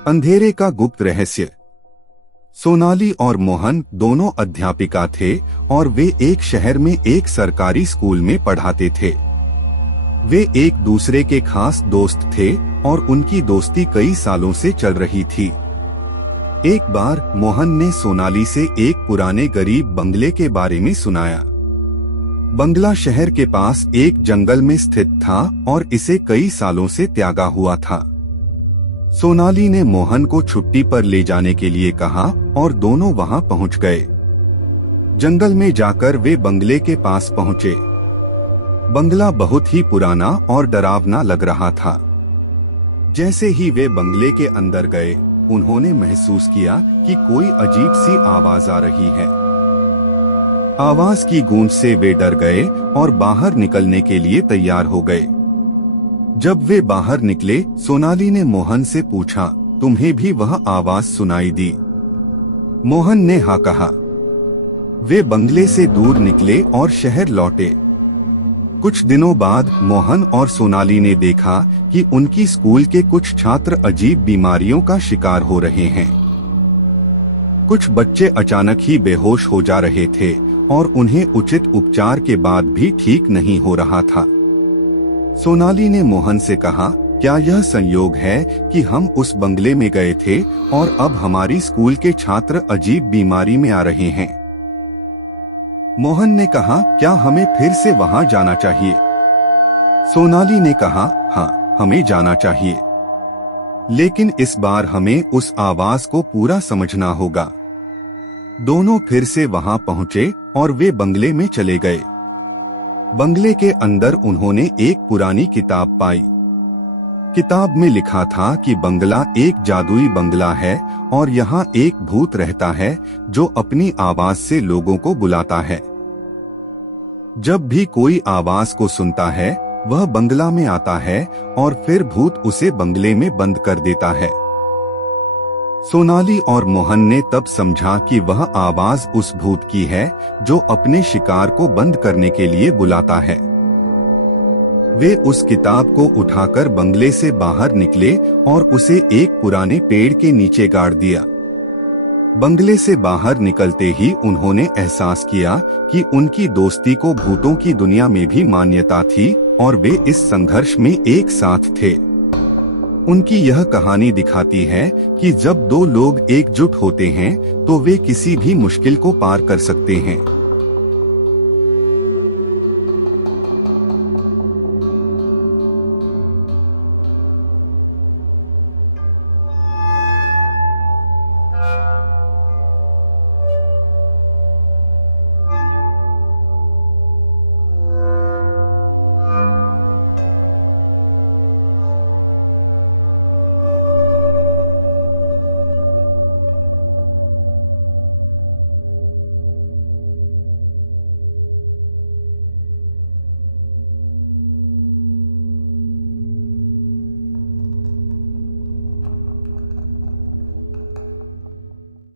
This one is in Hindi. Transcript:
अंधेरे का गुप्त रहस्य। सोनाली और मोहन दोनों अध्यापिका थे और वे एक शहर में एक सरकारी स्कूल में पढ़ाते थे। वे एक दूसरे के खास दोस्त थे और उनकी दोस्ती कई सालों से चल रही थी। एक बार मोहन ने सोनाली से एक पुराने गरीब बंगले के बारे में सुनाया। बंगला शहर के पास एक जंगल में स्थित था और इसे कई सालों से त्यागा हुआ था। सोनाली ने मोहन को छुट्टी पर ले जाने के लिए कहा और दोनों वहां पहुंच गए। जंगल में जाकर वे बंगले के पास पहुंचे। बंगला बहुत ही पुराना और डरावना लग रहा था। जैसे ही वे बंगले के अंदर गए, उन्होंने महसूस किया कि कोई अजीब सी आवाज आ रही है। आवाज की गूंज से वे डर गए और बाहर निकलने के लिए तैयार हो गए। जब वे बाहर निकले, सोनाली ने मोहन से पूछा, तुम्हें भी वह आवाज सुनाई दी? मोहन ने हाँ कहा। वे बंगले से दूर निकले और शहर लौटे। कुछ दिनों बाद मोहन और सोनाली ने देखा कि उनकी स्कूल के कुछ छात्र अजीब बीमारियों का शिकार हो रहे हैं। कुछ बच्चे अचानक ही बेहोश हो जा रहे थे और उन्हें उचित उपचार के बाद भी ठीक नहीं हो रहा था। सोनाली ने मोहन से कहा, क्या यह संयोग है कि हम उस बंगले में गए थे और अब हमारी स्कूल के छात्र अजीब बीमारी में आ रहे हैं? मोहन ने कहा, क्या हमें फिर से वहां जाना चाहिए? सोनाली ने कहा, हाँ, हमें जाना चाहिए, लेकिन इस बार हमें उस आवाज को पूरा समझना होगा। दोनों फिर से वहां पहुंचे और वे बंगले में चले गए। बंगले के अंदर उन्होंने एक पुरानी किताब पाई। किताब में लिखा था कि बंगला एक जादुई बंगला है और यहाँ एक भूत रहता है जो अपनी आवाज से लोगों को बुलाता है। जब भी कोई आवाज को सुनता है, वह बंगला में आता है और फिर भूत उसे बंगले में बंद कर देता है। सोनाली और मोहन ने तब समझा कि वह आवाज उस भूत की है जो अपने शिकार को बंद करने के लिए बुलाता है। वे उस किताब को उठाकर बंगले से बाहर निकले और उसे एक पुराने पेड़ के नीचे गाड़ दिया। बंगले से बाहर निकलते ही उन्होंने एहसास किया कि उनकी दोस्ती को भूतों की दुनिया में भी मान्यता थी और वे इस संघर्ष में एक साथ थे। उनकी यह कहानी दिखाती है कि जब दो लोग एकजुट होते हैं तो वे किसी भी मुश्किल को पार कर सकते हैं।